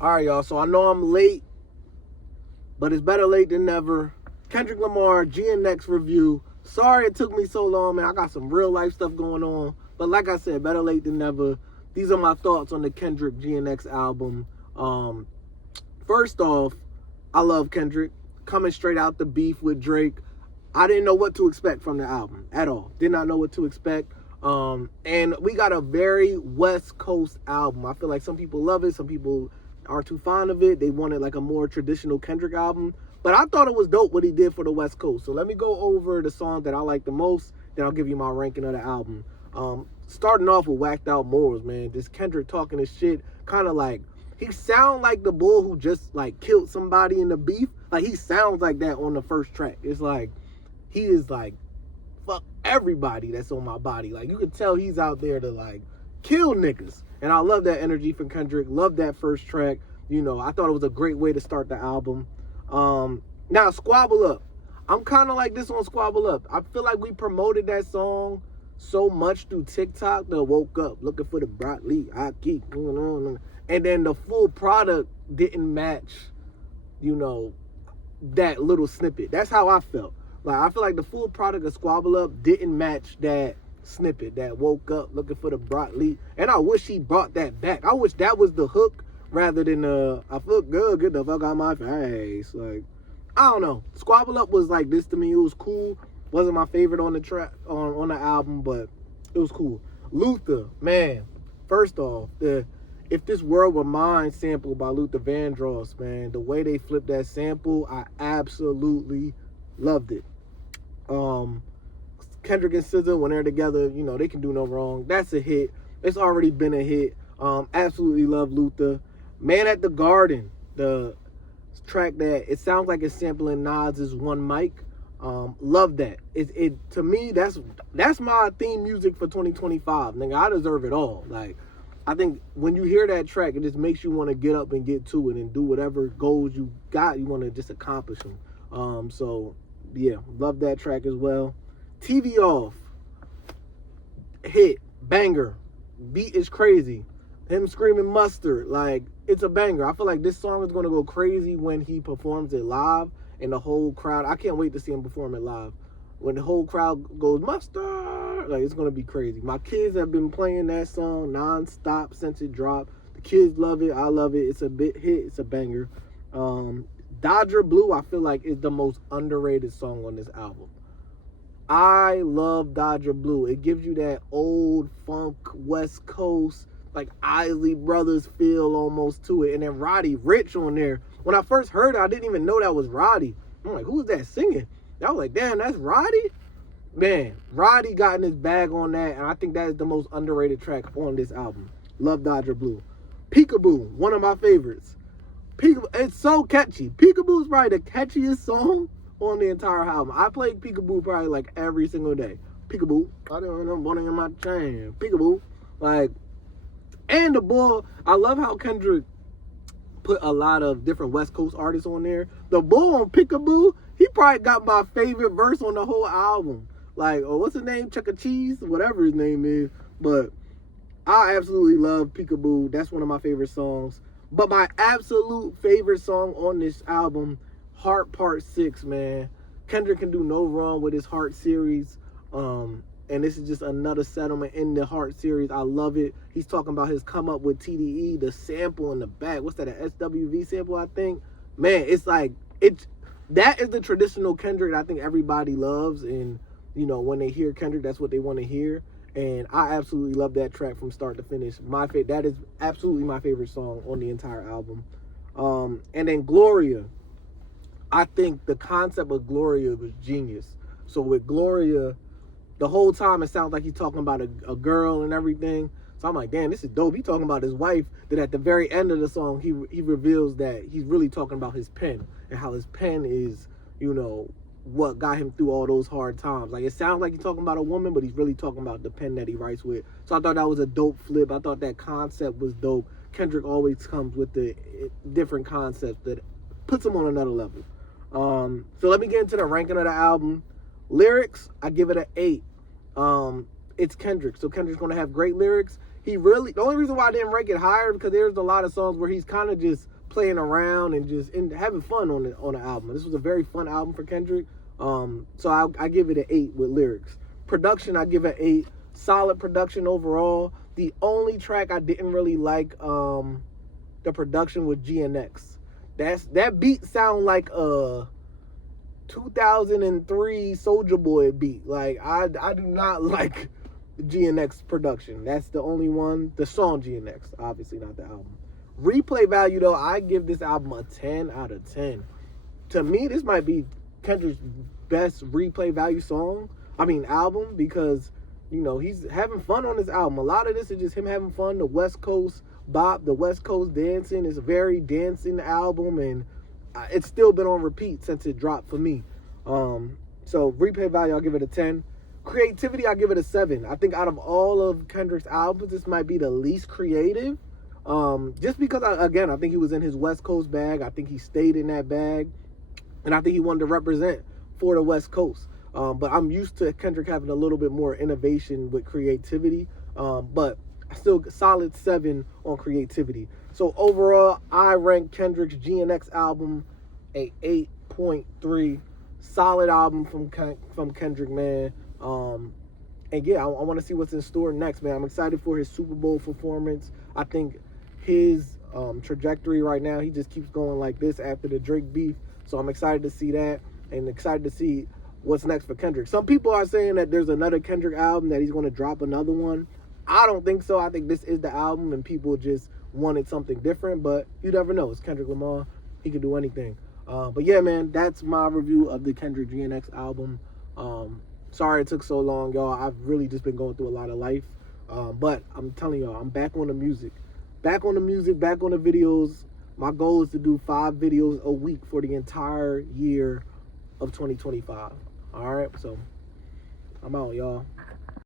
All right, y'all. So I know I'm late, but it's better late than never. Kendrick Lamar, GNX review. Sorry it took me so long, man. I got some real life stuff going on. But like I said, better late than never. These are my thoughts on the Kendrick GNX album. First off, I love Kendrick. Coming straight out the beef with Drake. I didn't know what to expect from the album at all. Did not know what to expect. And we got a very West Coast album. I feel like some people love it. Some people aren't too fond of it. They wanted like a more traditional Kendrick album. But I thought it was dope what he did for the West Coast. So let me go over the songs that I like the most. Then I'll give you my ranking of the album. Starting off with Whacked Out Morals, man. This Kendrick talking his shit. Kind of like, he sound like the bull who just like killed somebody in the beef. Like he sounds like that on the first track. It's like, he is like, fuck everybody that's on my body. Like you can tell he's out there to like kill niggas. And I love that energy from Kendrick. Love that first track. You know, I thought it was a great way to start the album. Now Squabble Up. I'm kind of like this on Squabble Up. I feel like we promoted that song so much through TikTok that woke up looking for the broccoli. I keep going on. And then the full product didn't match, you know, that little snippet. That's how I felt. Like, I feel like the full product of Squabble Up didn't match that snippet that woke up looking for the broccoli. And I wish he brought that back. I wish that was the hook rather than I feel good, get the fuck out of my face. Like, I don't know. Squabble Up was like this to me. It was cool. Wasn't my favorite on the track on the album, but it was cool. Luther, man. First off, If This World Were Mine sample by Luther Vandross, man. The way they flipped that sample, I absolutely loved it. Kendrick and SZA, when they're together, you know, they can do no wrong. That's a hit. It's already been a hit. Absolutely love Luther. Man at the Garden, the track that it sounds like it's sampling Nas's One Mic. Love that. It to me, that's my theme music for 2025. Nigga, I deserve it all. Like, I think when you hear that track, it just makes you want to get up and get to it and do whatever goals you got. You want to just accomplish them. So yeah, love that track as well. TV Off, hit, banger, beat is crazy. Him screaming mustard, like, it's a banger. I feel like this song is going to go crazy when he performs it live and the whole crowd, I can't wait to see him perform it live. When the whole crowd goes mustard, like, it's going to be crazy. My kids have been playing that song nonstop since it dropped. The kids love it. I love it. It's a big hit. It's a banger. Dodger Blue, I feel like, is the most underrated song on this album. I love Dodger Blue. It gives you that old funk West Coast, like Isley Brothers feel almost to it. And then Roddy Ricch on there. When I first heard it, I didn't even know that was Roddy. I'm like, who's that singing? I was like, damn, that's Roddy? Man, Roddy got in his bag on that, and I think that is the most underrated track on this album. Love Dodger Blue. Peekaboo, one of my favorites. It's so catchy. Peekaboo is probably the catchiest song on the entire album. I played Peekaboo probably like every single day. Peekaboo, I don't know, one in my chain. Peekaboo, like, and the bull. I love how Kendrick put a lot of different West Coast artists on there. The bull on Peekaboo, he probably got my favorite verse on the whole album. Like, oh, what's his name? Chuck E. Cheese, whatever his name is. But I absolutely love Peekaboo. That's one of my favorite songs. But my absolute favorite song on this album, Heart Part 6, man. Kendrick can do no wrong with his Heart series. And this is just another settlement in the Heart series. I love it. He's talking about his come up with TDE, the sample in the back. What's that, an SWV sample, I think? Man, it's like, that is the traditional Kendrick that I think everybody loves. And, you know, when they hear Kendrick, that's what they want to hear. And I absolutely love that track from start to finish. That is absolutely my favorite song on the entire album. And then Gloria. I think the concept of Gloria was genius. So with Gloria, the whole time it sounds like he's talking about a girl and everything. So I'm like, damn, this is dope. He's talking about his wife. Then at the very end of the song, he reveals that he's really talking about his pen and how his pen is, you know, what got him through all those hard times. Like, it sounds like he's talking about a woman, but he's really talking about the pen that he writes with. So I thought that was a dope flip. I thought that concept was dope. Kendrick always comes with the different concepts that puts him on another level. So let me get into the ranking of the album. Lyrics, I give it an 8. It's Kendrick, so Kendrick's gonna have great lyrics. the only reason why I didn't rank it higher because there's a lot of songs where he's kind of just playing around and just having fun on the album. This was a very fun album for Kendrick. So I give it an 8 with lyrics. Production, I give it 8. Solid production overall. The only track I didn't really like the production with GNX. That beat sound like a 2003 Soulja Boy beat. Like I do not like GNX production. That's the only one. The song GNX, obviously not the album. Replay value though, I give this album a 10 out of 10. To me, this might be Kendrick's best replay value album, because he's having fun on this album. A lot of this is just him having fun. The West Coast bop, the West Coast dancing. It's a very dancing album, and it's still been on repeat since it dropped for me. So replay value, I'll give it a 10. Creativity, I'll give it a 7. I think out of all of Kendrick's albums, this might be the least creative. Just because, I think he was in his West Coast bag. I think he stayed in that bag. And I think he wanted to represent for the West Coast. But I'm used to Kendrick having a little bit more innovation with creativity. But still solid 7 on creativity. So overall, I rank Kendrick's GNX album a 8.3. Solid album from Kendrick, man. And yeah, I want to see what's in store next, man. I'm excited for his Super Bowl performance. I think his trajectory right now, he just keeps going like this after the Drake beef. So I'm excited to see that, and excited to see what's next for Kendrick. Some people are saying that there's another Kendrick album, that he's going to drop another one. I don't think so. I think this is the album, and people just wanted something different, but you never know. It's Kendrick Lamar. He can do anything. But yeah, man, that's my review of the Kendrick GNX album. Sorry it took so long, y'all. I've really just been going through a lot of life. But I'm telling y'all, I'm back on the music. Back on the videos. My goal is to do 5 videos a week for the entire year of 2025. All right, so I'm out, y'all.